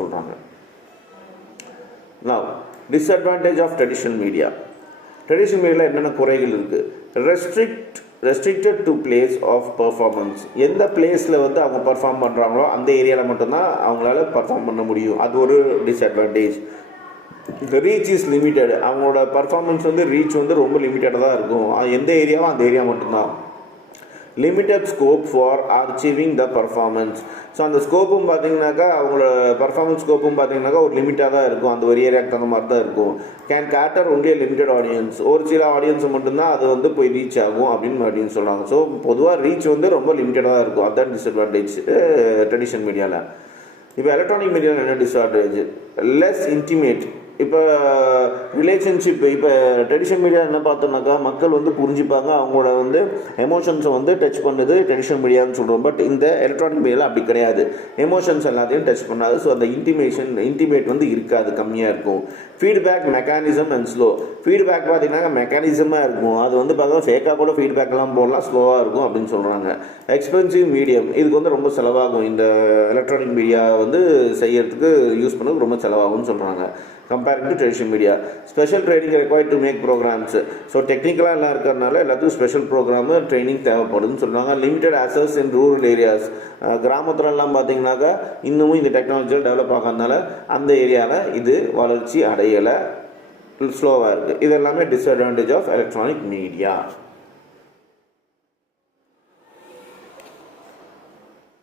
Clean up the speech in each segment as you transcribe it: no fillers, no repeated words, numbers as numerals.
சொல்கிறாங்க. Now, disadvantage of traditional media. Traditional media என்னென்ன குறைகள் இருக்குது? Restricted to place of performance. எந்த பிளேஸில் வந்து அவங்க பர்ஃபார்ம் பண்ணுறாங்களோ அந்த ஏரியாவில் மட்டும்தான் அவங்களால பர்ஃபார்ம் பண்ண முடியும். அது ஒரு டிஸ்அட்வான்டேஜ். இந்த ரீச் இஸ் லிமிட்டட். அவங்களோட பர்ஃபார்மன்ஸ் வந்து ரீச் வந்து ரொம்ப லிமிட்டடாக தான் இருக்கும். எந்த ஏரியாவோ அந்த ஏரியா மட்டும்தான். Limited scope for achieving the performance. So அந்த ஸ்கோப்பும் பார்த்தீங்கன்னாக்கா அவங்களோட பர்ஃபார்மன்ஸ் ஸ்கோப்பும் பார்த்தீங்கன்னாக்கா ஒரு லிமிட்டாக தான் இருக்கும். அந்த ஒரு ஏரியாவுக்கு தகுந்த மாதிரி தான் இருக்கும். Can cater only limited audience. ஒரு சில ஆடியன்ஸ் மட்டும்தான் அது வந்து போய் ரீச் ஆகும் அப்படின்னு சொல்கிறாங்க. ஸோ பொதுவாக ரீச் வந்து ரொம்ப லிமிட்டடாக தான் இருக்கும். அதுதான் டிஸ்அட்வான்டேஜ் ட்ரெடிஷனல் மீடியாவில். இப்போ எலக்ட்ரானிக் மீடியாவில் என்ன டிஸ்அட்வான்டேஜ்? Less intimate. இப்போ ரிலேஷன்ஷிப், இப்போ ட்ரெடிஷனல் மீடியா என்ன பார்த்தோம்னாக்கா மக்கள் வந்து புரிஞ்சுப்பாங்க, அவங்களோட வந்து எமோஷன்ஸை வந்து டச் பண்ணுது ட்ரெடிஷனல் மீடியான்னு சொல்கிறோம். பட் இந்த எலக்ட்ரானிக் மீடியாவில் அப்படி கிடையாது. எமோஷன்ஸ் எல்லாத்தையும் டச் பண்ணாது. ஸோ அந்த இன்டிமேட் வந்து இருக்காது, கம்மியாக இருக்கும். Feedback mechanism and slow. Feedback பார்த்தீங்கன்னா மெக்கானிசமாக இருக்கும். அது வந்து பார்த்தா ஃபேக்காக கூட ஃபீட்பேக்லாம் போடலாம், ஸ்லோவாக இருக்கும் அப்படின்னு சொல்கிறாங்க. Expensive medium. இதுக்கு வந்து ரொம்ப செலவாகும். இந்த எலக்ட்ரானிக் மீடியா வந்து செய்யறதுக்கு யூஸ் பண்ணது ரொம்ப செலவாகும்னு சொல்கிறாங்க. comparing to traditional media. Special training required to make programs. So டெக்னிக்கலாக எல்லாம் இருக்கிறதுனால எல்லாத்துக்கும் ஸ்பெஷல் ப்ரோக்ராமு ட்ரைனிங் தேவைப்படுதுன்னு சொல்கிறாங்க. Limited access in rural areas. கிராமத்துலலாம் பார்த்தீங்கன்னாக்கா இன்னமும் இந்த டெக்னாலஜியில் டெவலப் ஆகிறதுனால அந்த ஏரியாவில் இது வளர்ச்சி அடையலை, ஸ்லோவாக இருக்குது. இது எல்லாமே disadvantage of electronic media.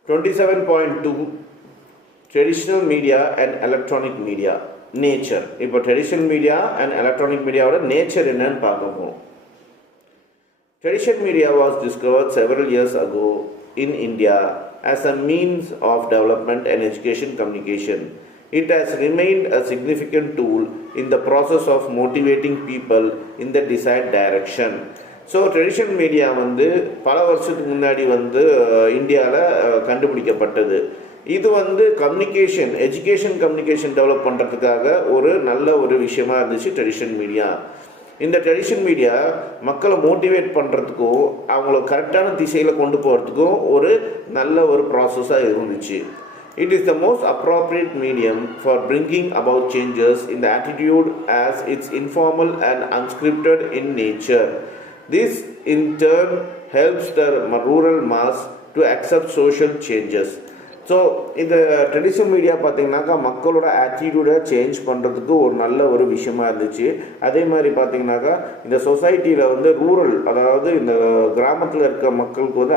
27.2 traditional media and electronic media. Nature. இப்போ ட்ரெடிஷ்னல் மீடியா அண்ட் எலக்ட்ரானிக் மீடியாவோட நேச்சர் என்னன்னு பார்க்க போகிறோம். Traditional media was discovered several years ago in India as a means of development and education communication. It has remained a significant tool in the process of motivating people in the desired direction. So traditional media வந்து பல வருஷத்துக்கு முன்னாடி வந்து இந்தியாவில் கண்டுபிடிக்கப்பட்டது. இது வந்து communication, education communication develop பண்ணுறதுக்காக ஒரு நல்ல ஒரு விஷயமா இருந்துச்சு ட்ரெடிஷ்னல் மீடியா. இந்த ட்ரெடிஷ்னல் மீடியா மக்களை மோட்டிவேட் பண்ணுறதுக்கும் அவங்கள கரெக்டான திசையில் கொண்டு போகிறதுக்கும் ஒரு நல்ல ஒரு ப்ராசஸாக இருந்துச்சு. It is the most appropriate medium for bringing about changes in the attitude as it's informal and unscripted in nature. This in turn helps the rural mass to accept social changes. So இந்த traditional media பார்த்திங்கனாக்கா மக்களோட ஆட்டிடியூடை change பண்ணுறதுக்கு ஒரு நல்ல ஒரு விஷயமா இருந்துச்சு. அதே மாதிரி பார்த்திங்கனாக்கா இந்த சொசைட்டியில் வந்து ரூரல், அதாவது இந்த கிராமத்தில் இருக்க மக்களுக்கு வந்து